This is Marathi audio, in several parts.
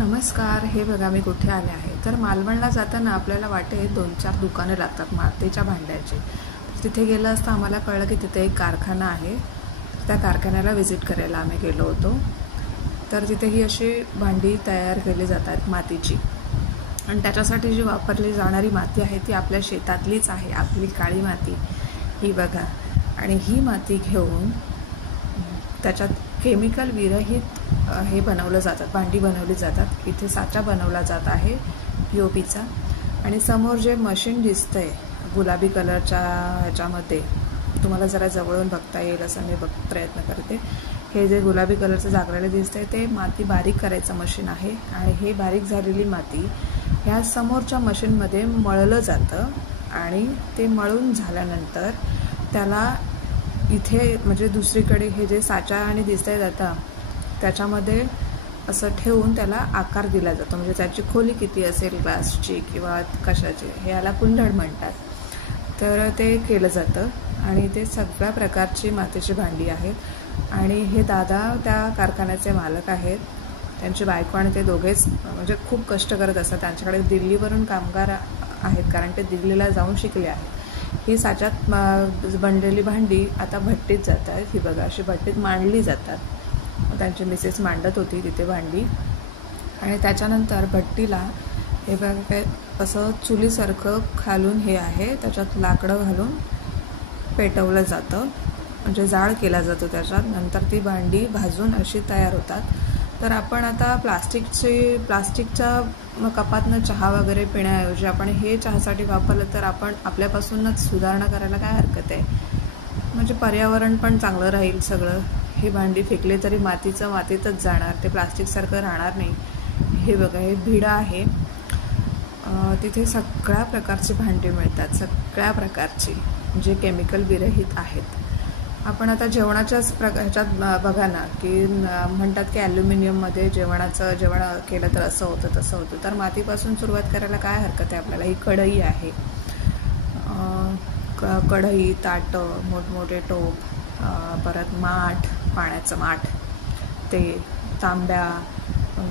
नमस्कार. हे बघा मी कुठे आले आहे तर मालवणला जाताना आपल्याला वाटे 2-4 दुकाने लागतात मातीच्या भांड्याची. तिथे गेलं असता आम्हाला कळलं की तिथे एक कारखाना आहे. त्या कारखान्याला व्हिजिट करायला आम्ही गेलो होतो. तर तिथे ही अशी भांडी तयार केली जातात मातीची आणि त्याच्यासाठी जी वापरली जाणारी माती आहे ती आपल्या शेतातलीच आहे, आपली काळी माती ही बघा. आणि ही माती घेऊन त्याच्यात केमिकल विरहित हे बनवलं जातात, भांडी बनवली जातात. इथे साचा बनवला जात आहे POPचा. आणि समोर जे मशीन दिसतंय गुलाबी कलरच्या ह्याच्यामध्ये, तुम्हाला जरा जवळून बघता येईल असं मी प्रयत्न करते. हे जे गुलाबी कलरचं जागलेलं दिसतंय ते माती बारीक करायचं मशीन आहे. आणि हे बारीक झालेली माती ह्या समोरच्या मशीनमध्ये मळलं जातं आणि ते मळून झाल्यानंतर त्याला इथे म्हणजे दुसरीकडे हे जे साचा आणि दिसतंय आता त्याच्यामध्ये असं ठेवून त्याला आकार दिला जातो. म्हणजे त्याची खोली किती असेल, ग्लासची किंवा कशाची, हे याला कुल्हड म्हणतात. तर ते केलं जातं आणि ते सगळ्या प्रकारची मातीची भांडी आहेत. आणि हे दादा त्या कारखान्याचे मालक आहेत. त्यांची बायको आणि ते दोघेच म्हणजे खूप कष्ट करत असतात. त्यांच्याकडे दिल्लीवरून कामगार आहेत कारण ते दिल्लीला जाऊन शिकले आहेत. ही साच्यात बनलेली भांडी आता भट्टीत जातात. ही बघा अशी भट्टीत मांडली जातात. त्यांची मिसेस मांडत होती तिथे भांडी. आणि त्याच्यानंतर भट्टीला हे बघा असं चुलीसारखं खालून हे आहे, त्याच्यात लाकडं घालून पेटवलं जातं, म्हणजे जाळ केला जातो त्याच्यात. नंतर ती भांडी भाजून अशी तयार होतात. तर आपण आता प्लास्टिकच्या कपातनं चहा वगैरे पिण्याऐवजी आपण हे चहासाठी वापरलं तर आपण आपल्यापासूनच सुधारणा करायला काय हरकत आहे. म्हणजे पर्यावरण पण चांगलं राहील सगळं. ही भांडी फेकले तरी मातीतच जाणार, ते प्लास्टिकसारखं राहणार नाही. हे बघा हे भिडा आहे. तिथे सगळ्या प्रकारची भांडी मिळतात, सगळ्या प्रकारची, जे केमिकल विरहित आहेत. आपण आता जेवणाच्याच ह्याच्यात बघा ना की म्हणतात की ॲल्युमिनियममध्ये जेवण केलं तर असं होतं तसं होतं. तर मातीपासून सुरुवात करायला काय हरकत आहे आपल्याला. ही कढई आहे, कढई, ताटं, मोठमोठे टोप, परत माठ, पाण्याचं माठ, ते तांब्या,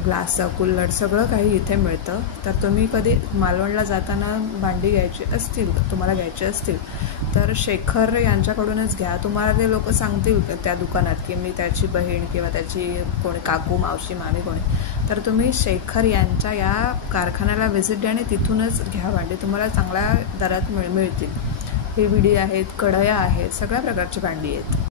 ग्लास, कुल्हड सगळं काही इथे मिळतं. तर तुम्ही कधी मालवणला जाताना भांडी तुम्हाला घ्यायची असतील तर शेखर यांच्याकडूनच घ्या. तुम्हाला ते लोक सांगतील त्या दुकानात की मी त्याची बहीण किंवा त्याची कोणी काकू, मावशी, मामी कोणी, तर तुम्ही शेखर यांच्या या कारखान्याला व्हिजिट द्या आणि तिथूनच घ्या भांडी. तुम्हाला चांगल्या दरात मिळतील. हे विडी आहेत, कढया आहेत, सगळ्या प्रकारची भांडी आहेत.